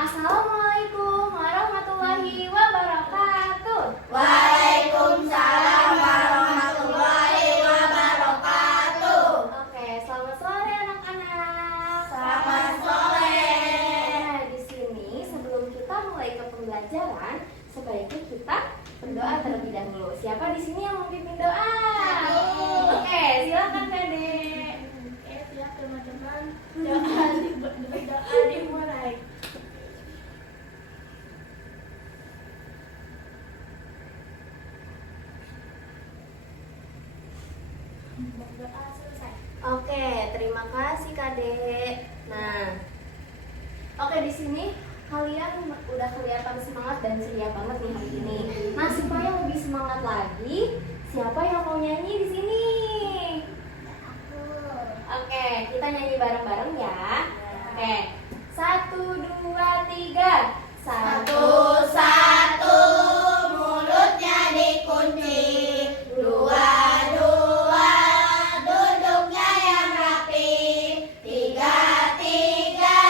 Assalamualaikum warahmatullahi wabarakatuh. Waalaikumsalam warahmatullahi wabarakatuh. Oke, selamat sore anak-anak. Selamat sore. Nah, di sini sebelum kita mulai ke pembelajaran, sebaiknya kita berdoa terlebih dahulu. Siapa di sini yang mau pimpin doa? Oke, silakan Kadek. Oke, siap teman-teman. Doa dimulai. Doa selesai. Oke, terima kasih Kadek. Nah, oke, di sini kalian udah kelihatan semangat dan ceria banget nih hari ini. Nah, supaya lebih semangat lagi, siapa yang mau nyanyi di sini? Oke, kita nyanyi bareng-bareng ya. Oke, 1, 2, 3. Satu-satu mulutnya dikunci, dua-dua duduknya yang rapi, tiga-tiga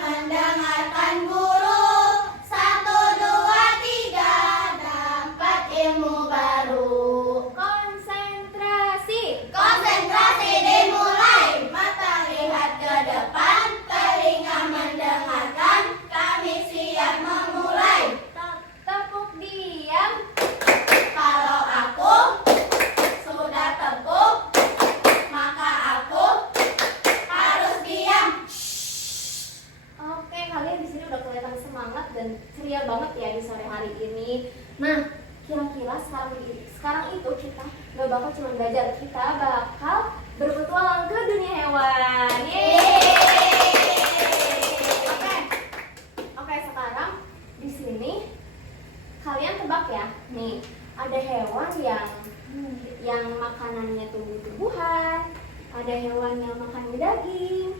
mendengarkan guru, 1, 2, 3 dapat ilmu baru. Konsentrasi. Konsentrasi dimulai, mata lihat ke depan, telinga mendengarkan, kami siap memulai. Tepuk diam. Kalau aku sudah tepuk, maka aku harus diam. Oke, kalian di sini udah kelihatan semangat dan ceria banget ya di sore hari ini. Nah, kira-kira sekarang itu kita gak bakal cuma belajar, kita bakal berpetualang ke dunia hewan. Yeay! Oke, sekarang di sini kalian tebak ya. Nih, ada hewan yang makanannya tumbuh-tumbuhan, ada hewan yang makan daging,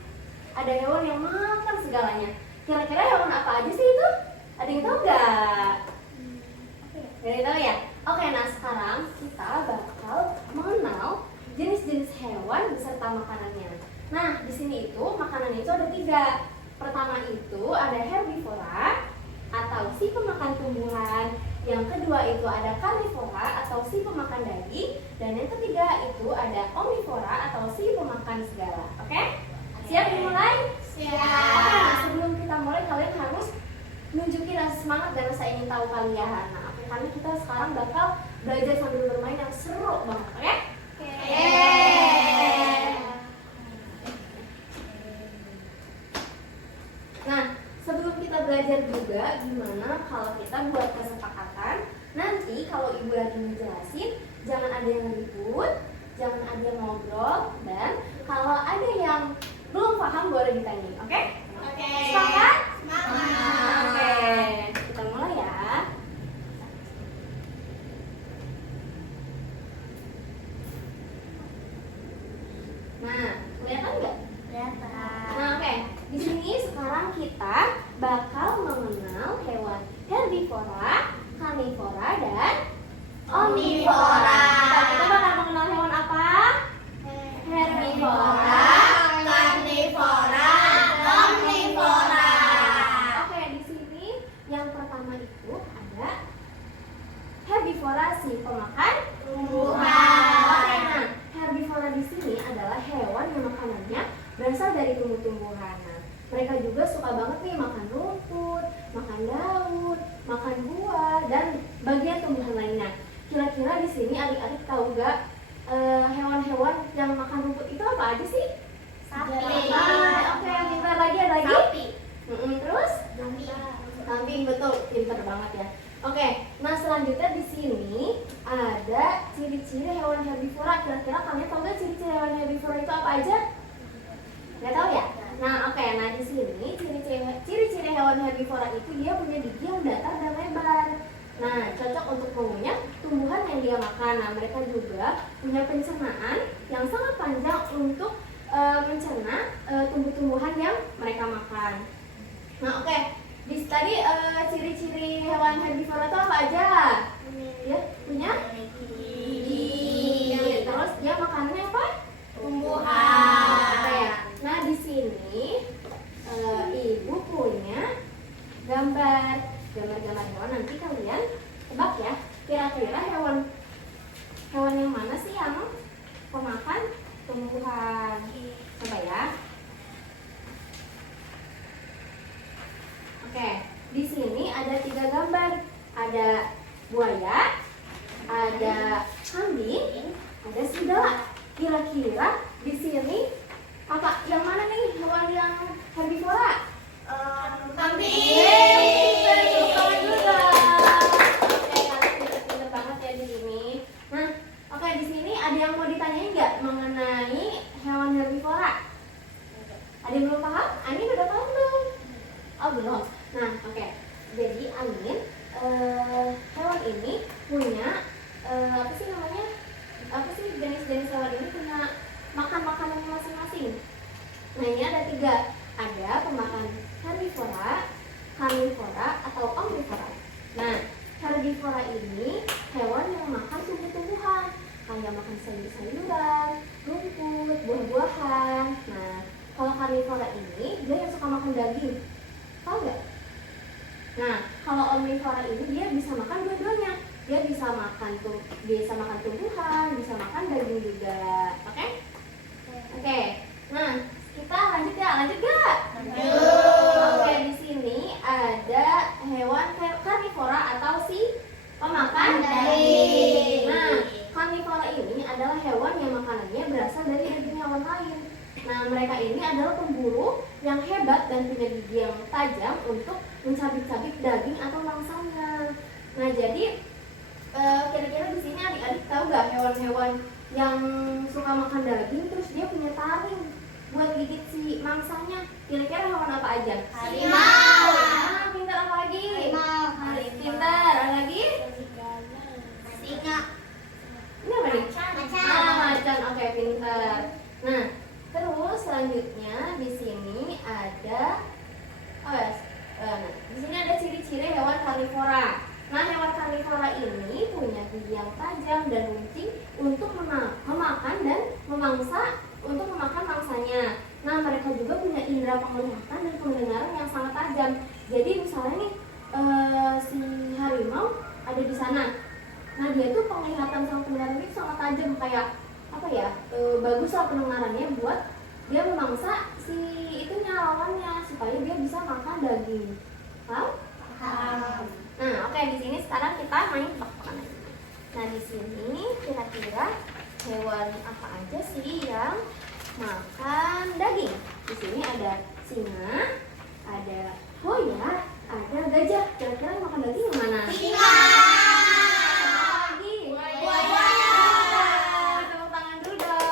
ada hewan yang makan segalanya. Kira-kira hewan apa aja sih itu? Ada yang tahu nggak? Ada yang tahu ya? Oke, nah sekarang kita bakal mengenal jenis-jenis hewan beserta makanannya. Nah, di sini itu makanannya itu ada 3. Pertama itu ada herbivora atau si pemakan tumbuhan. Yang kedua itu ada karnivora atau si pemakan daging. Dan yang ketiga itu ada omnivora atau si pemakan segala. Oke? Siap dimulai? Siap. Oke, nah sebelum kita mulai kalian harus nunjukin rasa semangat dan rasa ingin tahu kalian. Nah, karena kita sekarang bakal belajar sambil bermain yang seru banget, oke? Nah, sebelum kita belajar juga gimana kalau kita buat kesepakatan. Nanti kalau ibu lagi menjelasin, jangan ada yang ribut, jangan ada yang ngobrol, dan kalau ada yang belum paham boleh ditanya, oke? Oke. Sepakat? Semangat. Oke, kita mulai ya. Nah, kelihatan nggak? Nah, oke. Di sini sekarang kita bakal mengenal hewan herbivora, karnivora, dan omnivora. Nah, kita bakal mengenal hewan apa? Herbivora. Karnivora, omnivora. Oke, di sini yang pertama itu ada herbivora, si pemakan Tumbuhan. Oke, nah herbivora di sini adalah hewan yang makanannya berasal dari tumbuh-tumbuhan. Nah, mereka juga suka banget nih makan rumput, makan daun, makan buah, dan bagian tumbuhan lainnya. Kira-kira di sini adik-adik tahu nggak hewan-hewan yang makan rumput itu apa aja sih? Sapi. Oke, yang pintar lagi ada lagi? Sapi. Terus? Kambing, betul, pintar banget ya. Oke, nah selanjutnya di sini ada ciri-ciri hewan herbivora. Kira-kira kalian tahu nggak ciri-ciri hewan herbivora itu apa aja? Nggak tahu ya? Nah, oke, nah di sini ciri-ciri hewan herbivora itu dia punya gigi yang datar dan lebar. Nah, cocok untuk mengunyah tumbuhan yang dia makan. Nah, mereka juga punya pencernaan yang sangat panjang untuk mencerna tumbuh-tumbuhan yang mereka makan. Nah, oke. Tadi ciri-ciri hewan herbivora itu apa aja? Ya, punya gigi. Terus dia makannya apa? Tumbuhan. Oke. Nah, di sini ibu punya gambar-gambar hewan. Nanti kalian tebak ya, kira-kira hewan yang mana sih yang pemakan tumbuhan. Coba ya. Oke, di sini ada 3 gambar. Ada buaya, ada kambing, ada serigala. Kira-kira di sini apa yang mana nih hewan yang herbivora? Kambing. Oke, kalian pintar banget ya di sini. Nah, oke, di sini ada yang mau ditanyain nggak mengenai hewan herbivora? Ada yang belum paham? Ani udah paham belum? Oh belum. Nah, oke. Jadi Anin, hewan ini punya apa sih namanya? Apa sih jenis-jenis hewan ini punya makan makanannya masing-masing. Nah, ini ada 3. Ada pemakan herbivora, karnivora, atau omnivora. Nah, herbivora ini hewan yang makan tumbuh-tumbuhan, kayak makan sayur-sayuran, rumput, buah-buahan. Nah, kalau karnivora ini dia yang suka makan daging. Tahu nggak? Nah, kalau omnivora ini dia bisa makan dua-duanya. Dia bisa makan tumbuhan, bisa makan daging juga. Oke? Oke. Nah, kita lanjut ya. Lanjut gak? Oke, di sini ada hewan karnivora atau si pemakan daging. Nah, karnivora ini adalah hewan yang makanannya berasal dari daging hewan lain. Nah, mereka ini adalah pemburu yang hebat dan punya gigi yang tajam untuk mencabik-cabik daging atau mangsanya. Nah, jadi kira-kira di sini adik-adik tahu gak hewan-hewan yang suka makan daging terus dia punya taring buat gigit si mangsanya? Kira-kira hewan apa aja? Harimau. Ah, pintar. Apa lagi? Harimau. Pintar. Ada lagi? Singa. Ini apa nih? Macan. Macan. Oke, pintar. Nah, terus selanjutnya di sini ada di sini ada ciri-ciri hewan karnivora. Nah, hewan karnivora ini punya gigi yang tajam dan runcing untuk memakan dan untuk memakan mangsanya. Nah, mereka juga punya indera penglihatan dan pendengaran yang sangat tajam. Jadi misalnya nih si harimau ada di sana. Nah, dia tuh penglihatan sama pendengaran itu sangat tajam, kayak apa ya? Baguslah pendengarannya buat dia memangsa si itunya lawannya supaya dia bisa makan daging. Paham? Nah, oke, di sini sekarang kita main tebak-tebakan lagi. Nah, di sini kira-kira hewan apa aja sih yang makan daging? Di sini ada singa, ada buaya, ada gajah. Kira-kira yang makan daging yang mana? Singa. Lagi. Buaya. Tepuk tangan dulu dong.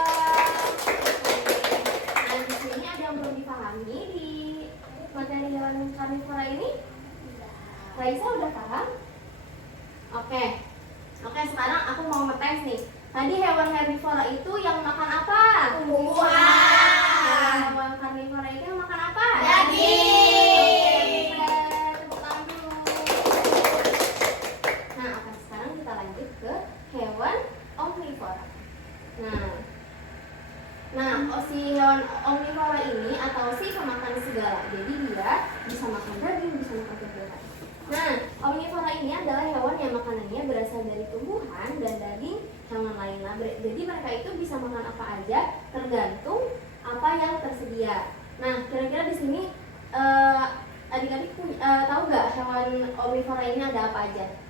Nah, di sini ada yang belum dipahami di materi hewan karnivora ini? Raisa udah paham? Oke, sekarang aku mau ngetes nih. Tadi hewan herbivora itu yang makan apa? Tumbuhan. Hewan karnivora itu yang makan apa? Daging. Oke, tepuk tangan dulu. Nah, oke, sekarang kita lanjut ke hewan omnivora. Si hewan omnivora ini atau si pemakan segala. Jadi dia bisa makan daging, bisa makan tumbuhan. Nah, omnivora ini adalah hewan yang makanannya berasal dari tumbuhan dan daging hewan lain. Nah, jadi mereka itu bisa makan apa aja tergantung apa yang tersedia. Nah, kira-kira di sini adik-adik tahu nggak hewan omnivora ini ada apa aja?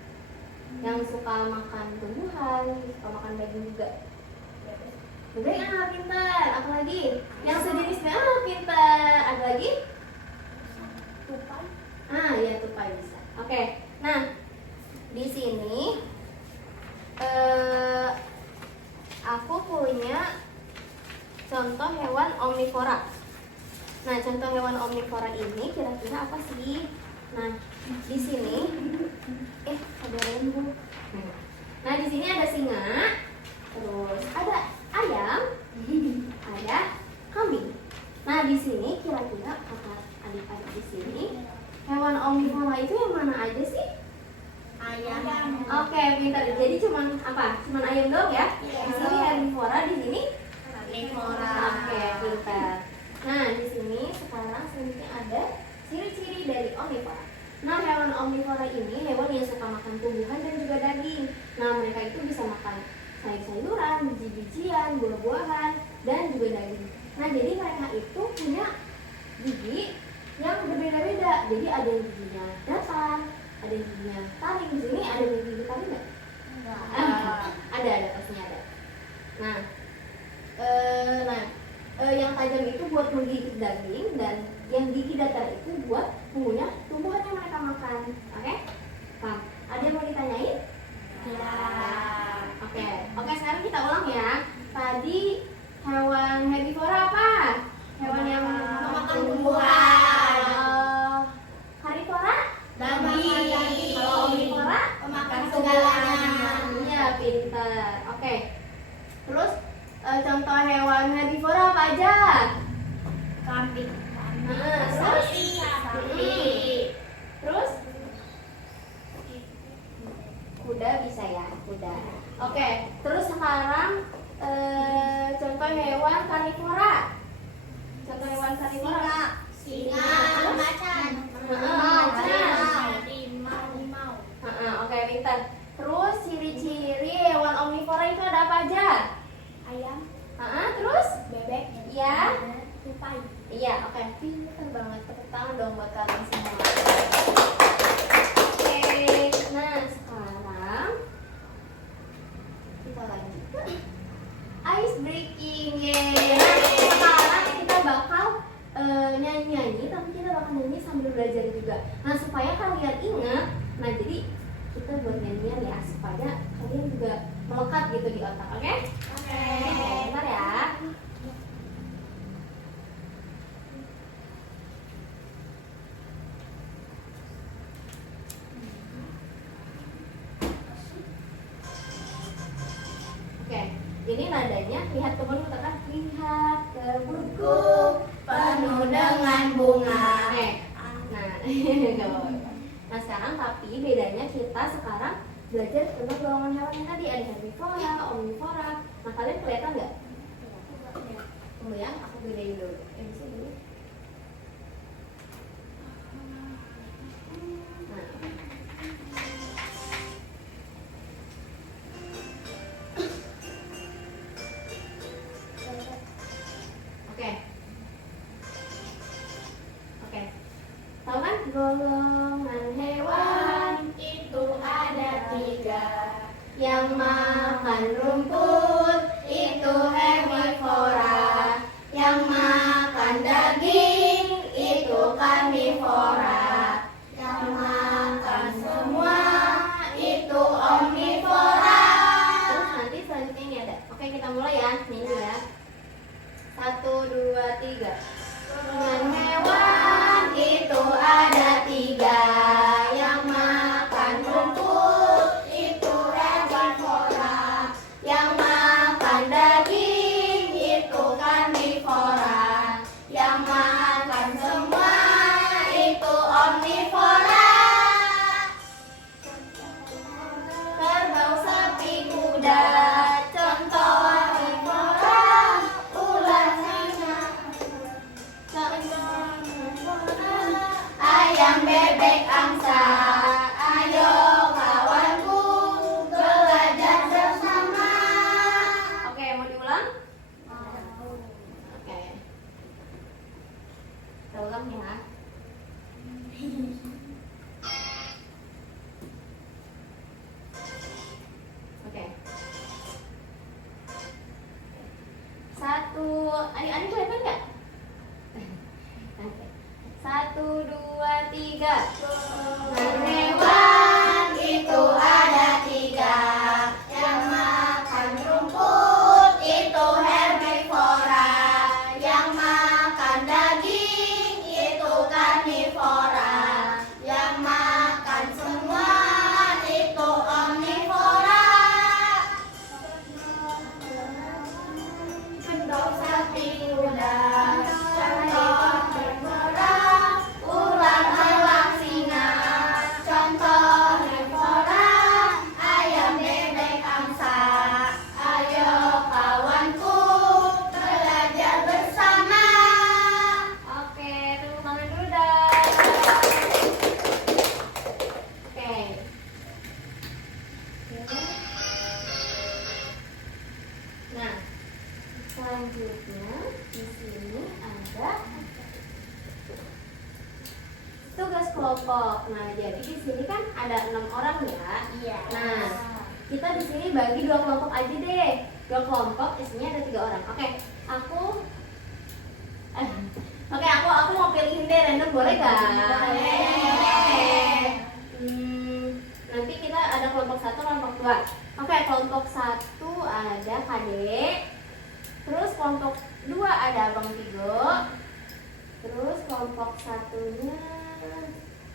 Yang suka makan tumbuhan, suka makan daging juga. Bebek, pintar. Apa lagi? Yang sejenisnya, pintar. Ada lagi? Tupai. Ya, tupai bisa. Oke, nah di sini aku punya contoh hewan omnivora. Nah, contoh hewan omnivora ini kira-kira apa sih? Nah, di sini ada rembu. Nah, di sini ada singa, terus ada ayam, ada kambing. Nah, di sini kira-kira kata adik-adik di sini hewan omnivora itu yang mana aja sih? Ayam. Oke, pintar. Jadi cuman apa? Cuman ayam doang ya? Iya. Di sini herbivora, di sini Karnivora. Oke, pintar. Nah, di sini sekarang selanjutnya ada ciri-ciri dari omnivora. Nah, hewan omnivora ini hewan yang suka makan tumbuhan dan juga daging. Nah, mereka itu bisa makan sayur-sayuran, biji-bijian, buah-buahan, dan juga daging. Nah, jadi mereka itu punya gigi yang berbeda-beda. Jadi ada yang giginya datar, ada yang giginya taring. Di sini ada yang gigi taring nggak? Ada pastinya ada. Nah, yang tajam itu buat menggigit daging dan yang gigi datar itu buat mempunyai tumbuhan yang mereka makan. Oke? Paham? Ada yang mau ditanyain? Ya. Oke, sekarang kita ulang ya. Tadi hewan herbivora apa? Hewan yang Memakan tumbuhan. Karnivora? Daging. Kalau omnivora? Memakan segalanya. Iya, pintar. Oke. Terus contoh hewan herbivora apa aja? Kambing. Terus? Sapi. Terus? Kuda bisa ya, kuda. Oke, terus sekarang contoh hewan karnivora. Contoh hewan karnivora. Singa. Macan. Harimau. Oke, pintar. Terus ciri-ciri hewan omnivora itu ada apa aja? Ayam. Terus? Bebek. Iya. Tupai. Iya, oke. Pintar banget. Tepuk tangan dong buat kalian semua. Oke, nah sekarang kita lanjut ke ice breaking. Yeay. Nah, sekarang kita bakal nyanyi-nyanyi, tapi kita bakal nyanyi sambil belajar juga. Nah, supaya kalian ingat, nah jadi kita buat nyanyian ya, supaya kalian juga melekat gitu di otak, oke? Oke. Bentar ya. Oke, ini nadanya lihat ke buku, katakan lihat ke buku Penuh dengan bunga. Nah, nggak apa-apa. Nah sekarang tapi bedanya kita sekarang belajar tentang golongan hewan yang tadi ada herbivora, omnivora. Nah kalian kelihatan nggak? Tunggu ya, aku bedain dulu. Di sini. Nah. Oke. Tahu kan golongan hewan Itu ada 3. yang makan rumput itu herbivora, yang makan daging itu karnivora, yang makan semua itu omnivora. Terus nanti selanjutnya ini ada. Oke, kita mulai ya. Ini ya. 1, 2, 3. Golongan hewan itu ada 3, yang makan rumput itu herbivora, yang makan daging itu karnivora, yang makan semua itu omnivora. Kerbau, sapi, kuda, contoh herbivora. Ular, singa, ayam, bebek, angsa. Ayo kawanku belajar bersama. Oke, mau diulang? Oke. Kita ulang ya. Oke. 1, adik-adik kelihatan nggak? Oke. 1, 2, 3. Hewan itu ada 3, yang makan rumput itu herbivora, yang makan daging itu karnivora, yang makan semua itu omnivora. Kerbau, sapi, kuda, contoh herbivora. Ular, elang, singa. kelompok. Nah, jadi di sini kan ada 6 orang ya. Iya. Nah, kita di sini bagi 2 kelompok aja deh. 2 kelompok isinya ada 3 orang. Oke, aku mau pilihin deh random, boleh gak? Boleh. Nanti kita ada kelompok 1, kelompok 2. Oke, kelompok 1 ada Kadek. Terus kelompok 2 ada Abang Tigo. Terus kelompok 1-nya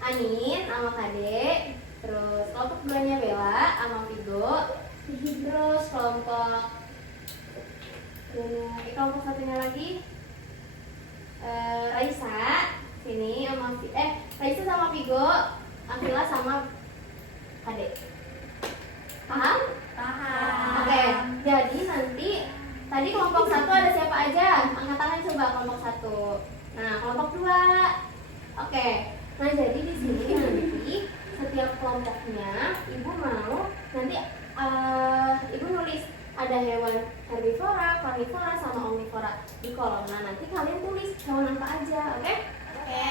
Anin sama Kadek. Terus kelompok 2-nya Bella sama Tigo. Terus kelompok 1-nya lagi Raisa sini sama Raisa sama Vigo, Akila sama Kadek. Paham? Paham. Oke, jadi nanti tadi kelompok 1 ada siapa aja? Angkat tangan coba kelompok 1. Nah, kelompok 2. Oke. Nah, jadi di sini nanti setiap kelompoknya ibu mau nanti ibu nulis ada hewan herbivora, karnivora, sama omnivora di kolom. Nah, nanti kalian tulis hewan apa aja, oke? Oke.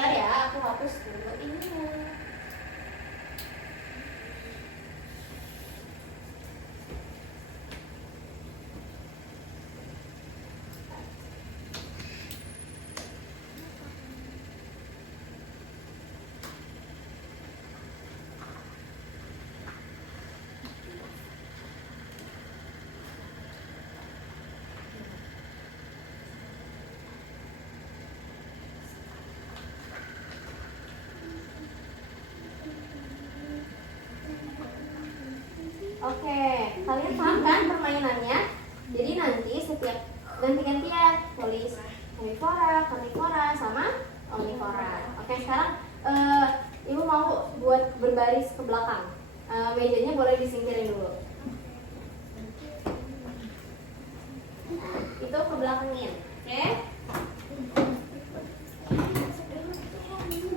Bentar ya, aku hapus dulu ini. Oke, kalian paham kan permainannya? Jadi nanti setiap ganti-gantian tulis herbivora, karnivora, sama omnivora. Oke, sekarang ibu mau buat berbaris ke belakang. Mejanya boleh disingkirin dulu. Itu ke belakangin, oke?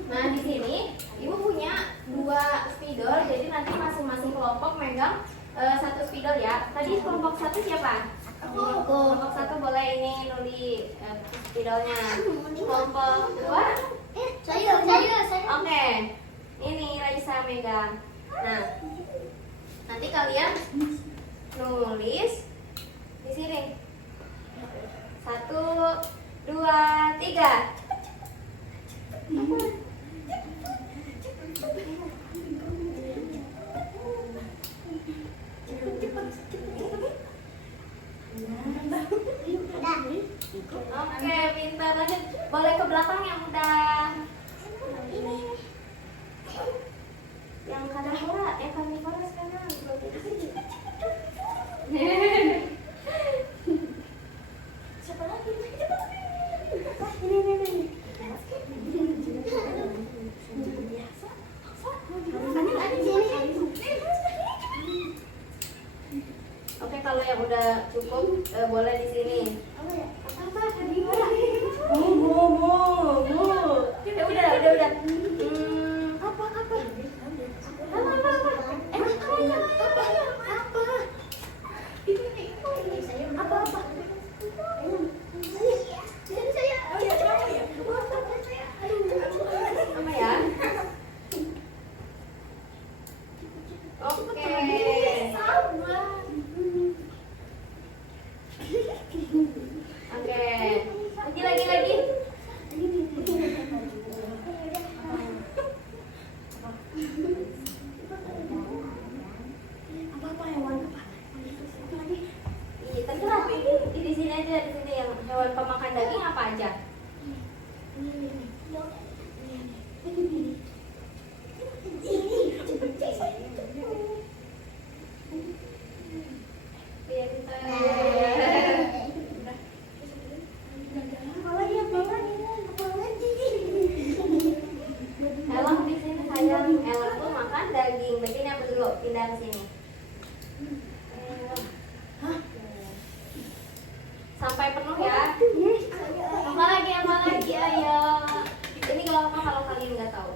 Nah, di sini ibu punya 2 spidol, jadi nanti masing-masing kelompok megang 1 spidol ya. Tadi kelompok 1 siapa? Aku. Kelompok 1 boleh ini nulis spidolnya. Kelompok 2? Saya. Oke. Ini Raisa megang. Nah, nanti kalian nulis di sini. 1, 2, 3. Oke, pintar aja. Boleh ke belakang yang udah yang karnivora, karnivora sekarang. Siapa lagi? Ini. Oke, kalau yang udah cukup boleh di sini. Apa karnivora? Udah. Apa? Emang namanya apa? Apa? Apa ya? Oke. Oke. Lagi. Apa hewan apa? Iya, terserah. Di sini aja, di sini yang hewan pemakan daging apa aja? Elang di sini sayang, elang tuh makan daging. Berarti ini apa dulu? Pindah ke sini. Sampai penuh ya. Apa lagi? Ayo. Ini kalau kalian nggak tahu.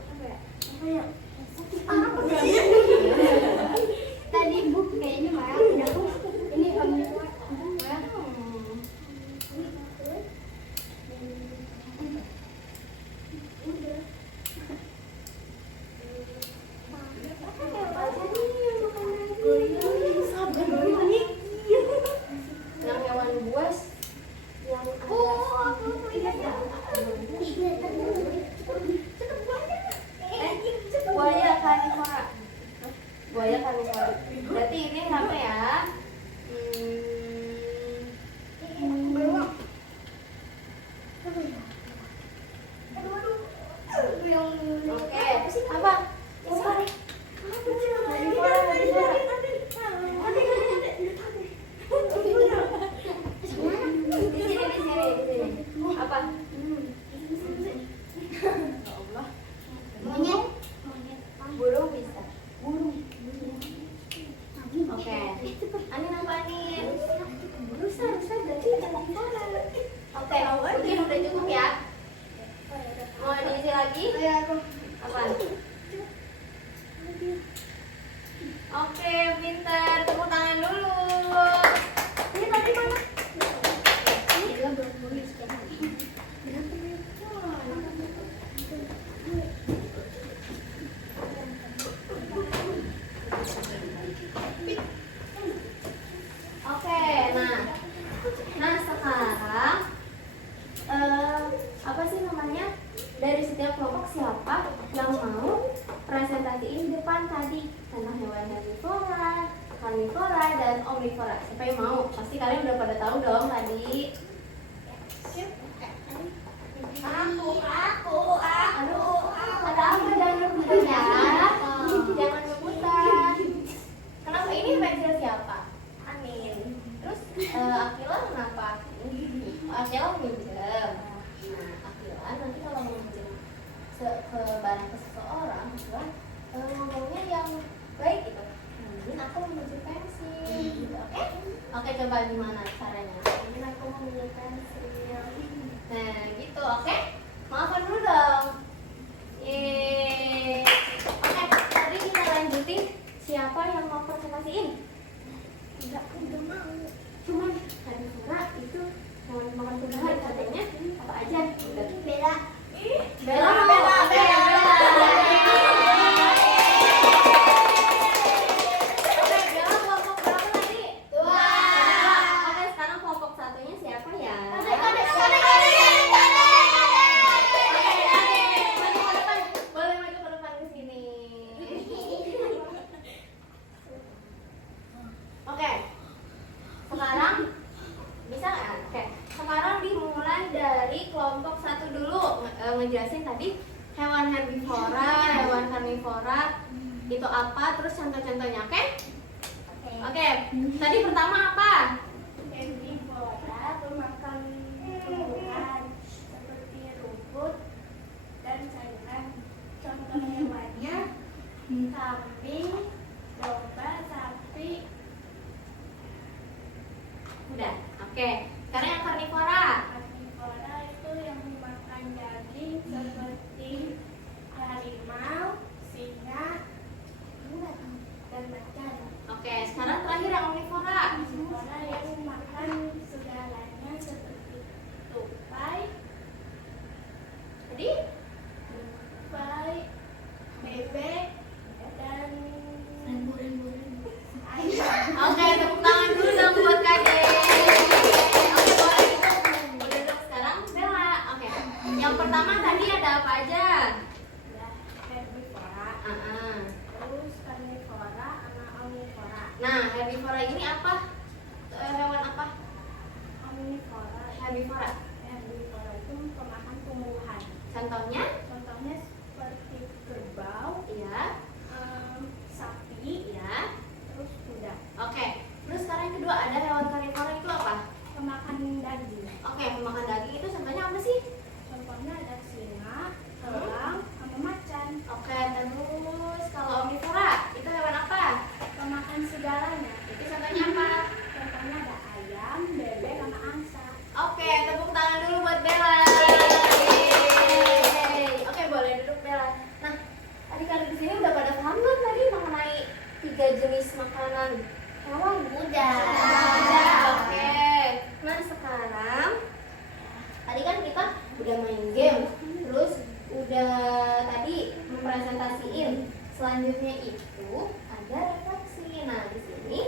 Tadi bu kayaknya marah. Ini Oke, mungkin udah cukup ya. Mau diisi lagi? Apa? Oke, pintar. Tepuk tangan dulu. Ini tadi mana? Oke, nah sekarang apa sih namanya? Dari setiap kelompok siapa yang mau presentasiin di depan tadi tentang hewan herbivora, karnivora, dan omnivora? Siapa yang mau? Pasti kalian udah pada tahu dong tadi. Aku. Aduh, ada apa? Jangan rebutan ya. Jangan rebutan. Kenapa ini pensil siapa? Amin. Terus Akila kenapa? Akila minjem. Nah, Akila nanti kalau mau minjem ke barang ke seseorang, Akila ngomongnya yang baik gitu. Mungkin aku mau minjem pensil, gitu. Oke? Oke, coba gimana caranya? Mungkin aku mau minum pensil. Nah, gitu. Oke? Maafkan dulu dong. Yeay. Oke, tadi kita lanjutin. Siapa yang mau presentasiin? Enggak, aku udah mau. Cuman karnivora itu mau makan tumbuhan katanya apa aja? Udah. Bella. Bella mau. Oke, Bella. Oke, Bella kelompok berapa tadi? 2. Oke, sekarang kelompok satunya siapa ya? Oke, maju ke depan. Boleh maju ke depan ke sini. Oke. Sekarang bisa nggak? Oke. Sekarang dimulai dari kelompok satu dulu, ngejelasin tadi hewan herbivora, hewan karnivora itu apa, terus contoh-contohnya, oke? Oke. Tadi pertama apa? Herbivora pemakan tumbuhan seperti rumput dan sayuran. Contoh hewannya kambing, domba, sapi. Udah. Oke. Sekarang yang karnivora. Karnivora itu yang memakan daging seperti harimau, singa, dan macan. Oke. Sekarang terakhir yang omnivora. Karnivora yang makan segalanya seperti tupai, Tadi? bebek, dan Oke, tepuk tangan dulu dong buat Kade. Oke, boleh duduk. Udah duduk sekarang, Bella. Oke. Yang pertama tadi ada apa aja? herbivora. Terus karnivora sama omnivora. Nah, herbivora ini apa? Hewan apa? Omnivora. Herbivora. Herbivora itu pemakan tumbuhan. Contohnya? Contohnya seperti kerbau, Iya. sapi, Iya. terus kuda. Oke. Terus sekarang yang kedua ada hewan karnivora itu apa? Pemakan daging. Oke, pemakan daging itu contohnya apa sih? Contohnya ada singa, elang, sama macan. Oke, terus kalau omnivora itu hewan apa? Pemakan segalanya. Itu contohnya apa? Contohnya ada ayam, bebek, sama angsa. Oke, tepuk tangan dulu buat Bella. Yeay. Oke, boleh duduk Bella. Nah, adik-adik di sini udah pada paham kan tadi mengenai 3 jenis makanan hewan? Udah. Oke. Nah, sekarang tadi kan kita udah main game, terus udah tadi mempresentasiin. Selanjutnya itu ada refleksi. Nah, di sini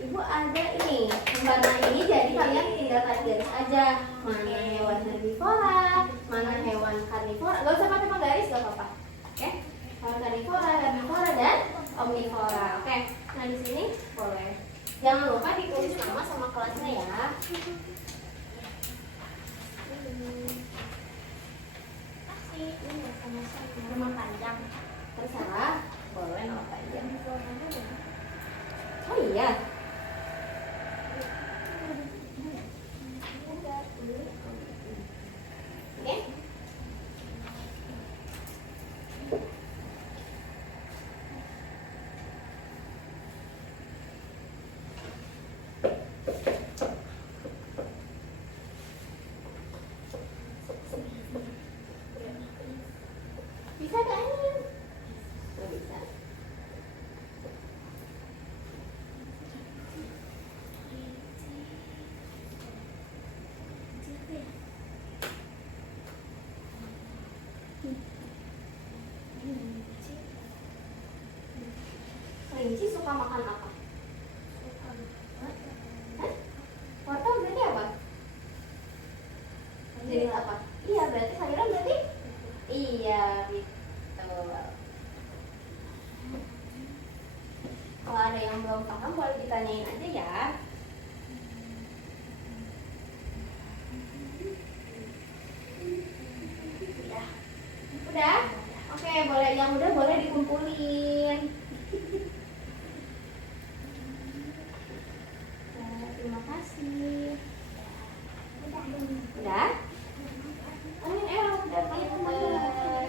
Ibu ada ini, warna ini jadi kalian tinggal tarik garis aja mana hewan herbivora, mana hewan karnivora. Gak usah pakai penggaris, gak apa-apa. Oke, hewan karnivora, herbivora, dan omnivora. Oke, nah di sini boleh. Jangan lupa ditulis nama sama kelasnya ya. Nama panjang, terserah. Boleh nama panjang. Oh iya. Oke. suka makan apa? Hah? Wortel berarti apa? Jenis apa? Iya, berarti sayuran berarti? Iya, gitu. Kalau ada yang belum paham boleh ditanyain aja ya. Udah? Oke, boleh yang udah boleh dikumpulin. Terima kasih. Udah? Udah pinter.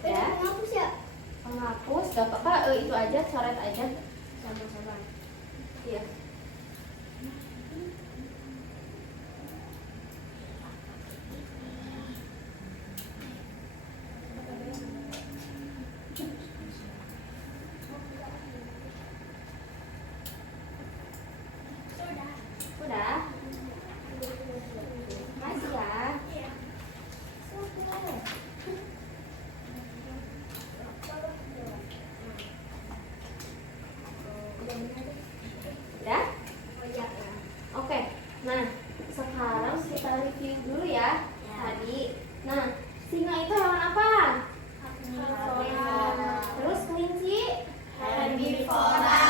Ya, Menghapus ya? penghapus, gak apa-apa, itu aja, coret aja. Sama-sama. Iya. Udah? Masih ya? Udah? Oke, nah sekarang kita review dulu ya tadi. Nah, singa itu hewan apa? Terus kelinci? Herbivora.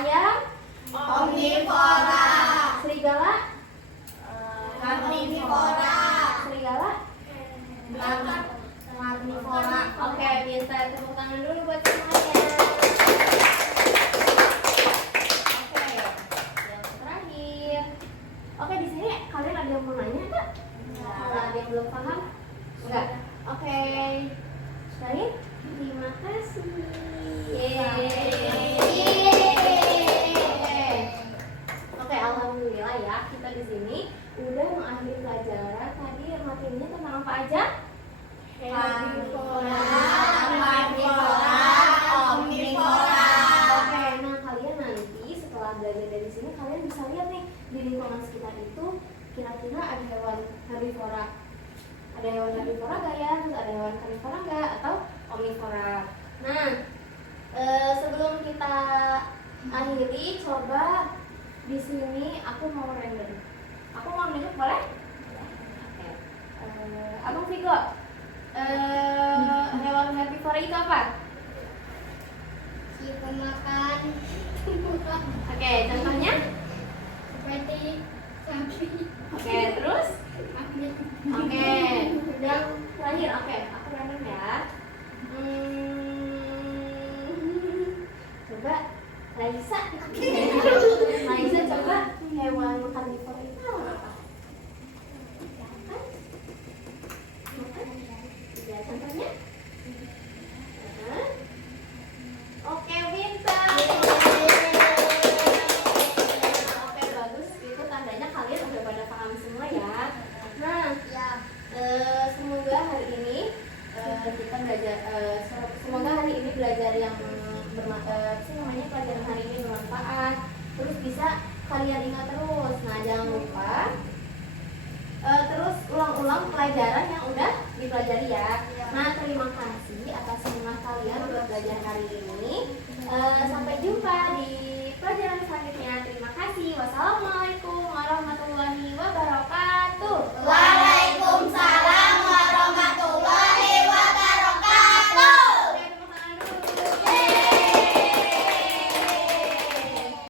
Ayam? Omnivora. Serigala? Karnivora. Serigala? Karnivora. Oke, minta tepuk tangan dulu buat semuanya. Oke, yang terakhir. Oke, di sini kalian ada yang mau nanya nggak? Kalau ada yang belum paham? Enggak. Oke. Baik, terima kasih. Oke, alhamdulillah ya kita di sini udah mengakhiri pelajaran tadi materinya tentang apa aja? Herbivora, karnivora, omnivora. Oke, nah kalian nanti setelah belajar dari sini kalian bisa lihat nih di lingkungan sekitar itu kira-kira ada hewan herbivora. Ada hewan herbivora gak ya? Terus ada hewan karnivora gak? Atau omnivora? Nah, sebelum kita akhiri, coba di sini aku mau random. Aku mau menunjuk boleh? Oke. Abang Vigo, hewan herbivora itu apa? Si pemakan. Oke, contohnya? Seperti sapi. Oke, terus? Oke, yang terakhir, oke, aku random ya. Coba Raisa. Raisa coba hewan karnivora itu hewan apa? Ya, contohnya? Oke, pintar. Oke, bagus. Itu tandanya kalian udah pada paham semua ya. Nah, semoga hari ini kita belajar. Semoga hari ini belajar yang pelajaran hari ini bermanfaat. Terus bisa kalian ingat terus. Nah, jangan lupa terus ulang-ulang pelajaran yang udah dipelajari ya. Nah, terima kasih atas semangat kalian buat belajar hari ini. Sampai jumpa di pelajaran selanjutnya. Terima kasih. Wassalamualaikum.